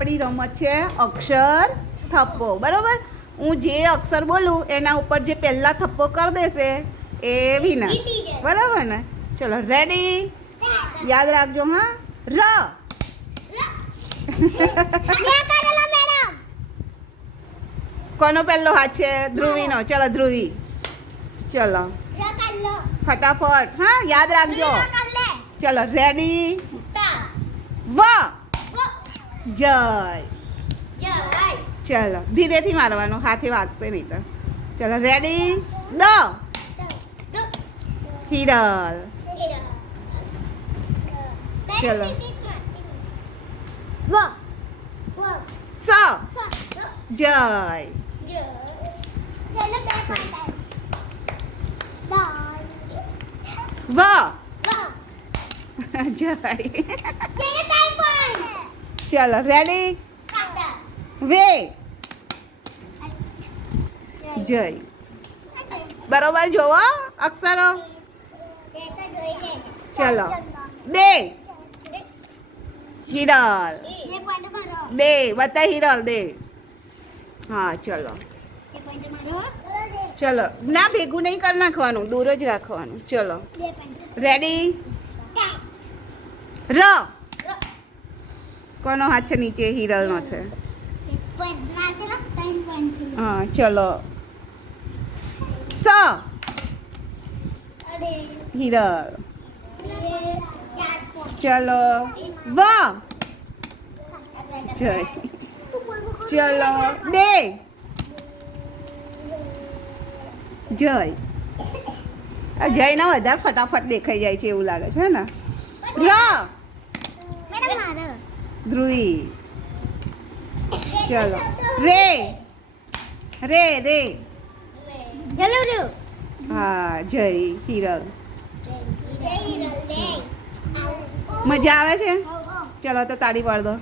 આપણી રમત છે અક્ષર થપ્પો. બરાબર, હું જે અક્ષર બોલું એના ઉપર જે પહેલા થપ્પો કરી દેશે એ વિનર. બરાબર ને? ચલો રેડી, યાદ રાખજો. હા, ર. કોનો પહેલો હાથ છે? ધ્રુવીનો. ચલો ધ્રુવી, ચલો ફટાફટ. હા, યાદ રાખજો. ચલો રેડી, વ. જય. ચલો ધીરેથી મારવાનું, હાથે વાગશે નહીં તો. ચલો રેડી, દ. હિરલ. ચલો સ. જય. વ. જય. ચલો રેડી, વે. જય. બરોબર જોવો અક્ષરો. ચલો દે. હિરલ. દે બતા, હિરલ દે. હા ચલો ચલો, ના ભેગું નહીં કરી નાખવાનું, દૂર જ રાખવાનું. ચલો રેડી, ર. કોનો હાથ છે નીચે? હિરલનો છે. હા ચલો, સ. હિરલ. ચલો વ. જય. ચલો દે. જય. આ જયના વધારે ફટાફટ દેખાઈ જાય છે એવું લાગે છે ને. ર. ધ્રુવી. ચલો રે. રે રે. હા જય. હિરલ. મજા આવે છે? ચલો તો તાળી પાડ દો.